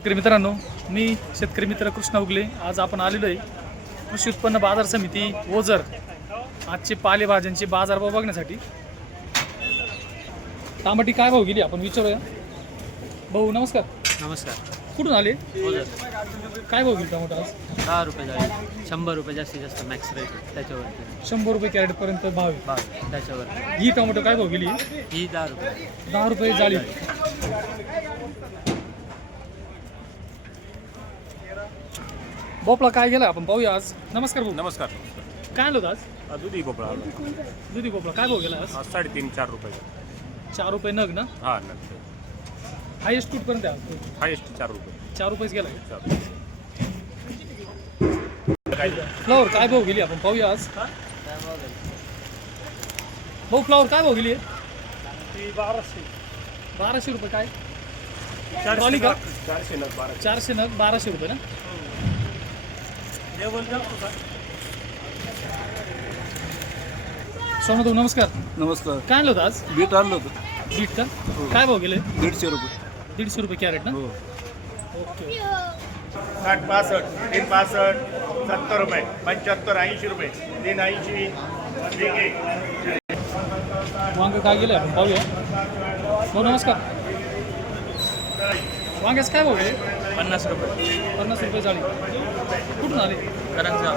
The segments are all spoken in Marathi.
शेतकरी मित्रांनो, मी शेतकरी मित्र कृष्णा उगले. आज आपण आलेलो आहे कृषी उत्पन्न बाजार समिती ओझर. आजचे पालेभाज्यांचे बाजारभाव बघण्यासाठी. टमाटी काय भाव गेली आपण विचारूया. भाऊ नमस्कार. नमस्कार. कुठून आले? ओझर. काय भाव गेली टमाटा आज? 10 रुपये झाले. 100 रुपये जास्तीत जास्त मॅक्स रेट त्याच्यावरती. 100 रुपये कॅरेटपर्यंत भाव आहे. भाव त्याच्यावर. ही टमाटो काय भाव गेली? ही 10 रुपये. 10 रुपये झाली. भोपळा काय गेला आपण पाहूया आज. नमस्कार भाऊ. नमस्कार. काय आलो आज? दुधी भोपळा दुधी भोपळा काय भाव गेला आज? 3.5-4 रुपये. 4 रुपये नग ना? हा नक्की. हायेस्ट कुठपर्यंत आहे? हायेस्ट 4 रुपये. 4 रुपयेच गेला. 4. फ्लावर काय भाव गेली आपण पाहूया आज. भाऊ फ्लावर काय भाव गेली? 1200 रुपये. काय ट्रॉली का? 400 नग 12. 400 नग 1200 रुपये ना? सोनू भाऊ नमस्कार. नमस्कार. काय आणलं होतं आज? बीट आणलं होतं. बीट का? काय भाव गेले? 150 रुपये. 150 रुपये कॅरेट ना? हो. ओके. 60, 65, 65, 70 रुपये, 75, 80 रुपये, 380, ठीक आहे. वांग काय गेलं आपण पाहूया. भाऊ नमस्कार. वांग्याच काय भाव गेले? 50 रुपये. 50 रुपये जाळी. कुठून आले? करंजा.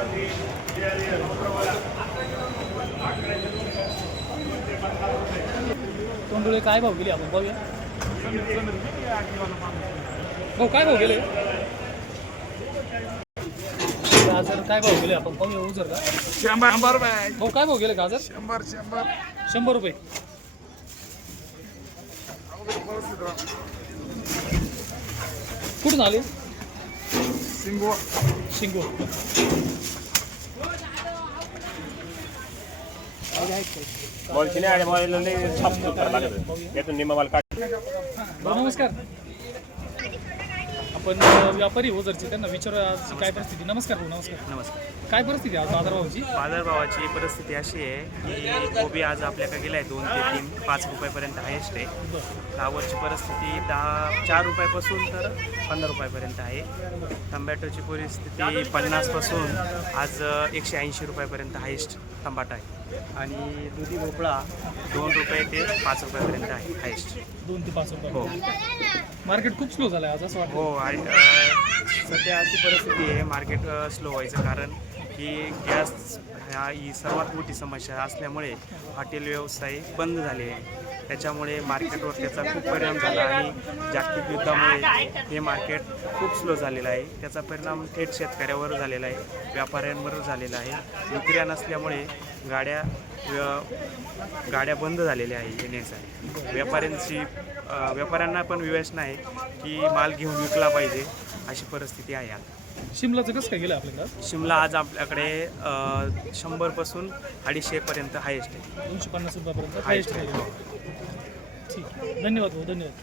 तोंडुळे काय भाव गेले आपण पाहूया. भाऊ काय भाव गेले? गाजर काय भाव गेले आपण पाहूया. उजर का? 100 रुपये. भाऊ काय भाव गेले गाजर? 100 रुपये. कुठून आले? शिंगो. बॉलची नाही आणि मला नाही साफ करावं लागत. यातून निम्मा माल काढ. नमस्कार. आपण व्यापारी ओझरचे त्यांना विचारू आज काय परिस्थिती. नमस्कार भाऊ. नमस्कार. नमस्कार. काय परिस्थिती आहे आज बाजारभावाची? बाजारभावाची परिस्थिती अशी आहे की कोबी आज आपल्याकडे गेला आहे 2 ते 3 5 रुपयापर्यंत हायेस्ट आहे. फ्लावरची परिस्थिती 4 रुपयापासून तर 15 रुपयापर्यंत आहे. टमॅटोची परिस्थिती 50 पासून आज 180 रुपयापर्यंत हायेस्ट टमाटा आहे. आणि दुधी भोपळा 2 रुपये ते 5 रुपयापर्यंत आहे हायेस्ट. 2 ते 5 रुपये. हो मार्केट खूप स्लो झालं आहे आज असं वाटतं. हो. आणि सध्या अशी परिस्थिती आहे मार्केट स्लो व्हायचं कारण की गॅस ही सर्वात मोठी समस्या असल्यामुळे हॉटेल व्यवसाय बंद झाले आहे. त्याच्यामुळे मार्केटवर त्याचा खूप परिणाम झाला आणि जागतिक युद्धामुळे हे मार्केट खूप स्लो झालेलं आहे. त्याचा परिणाम थेट शेतकऱ्यावर झालेला आहे, व्यापाऱ्यांवर झालेला आहे. विक्र्या नसल्यामुळे गाड्या बंद झालेल्या आहे येण्याचा. व्यापाऱ्यांना पण विवेच नाही की माल घेऊन विकला पाहिजे अशी परिस्थिती आहे आता. शिमलाचं कसं काय गेलं आपल्याकडं? शिमला आज आपल्याकडे 100 पासून 250 पर्यंत हायेस्ट आहे. 250 रुपयापर्यंत हायेस्ट हायस्ट आहे. आहे. ठीक. धन्यवाद भाऊ. धन्यवाद.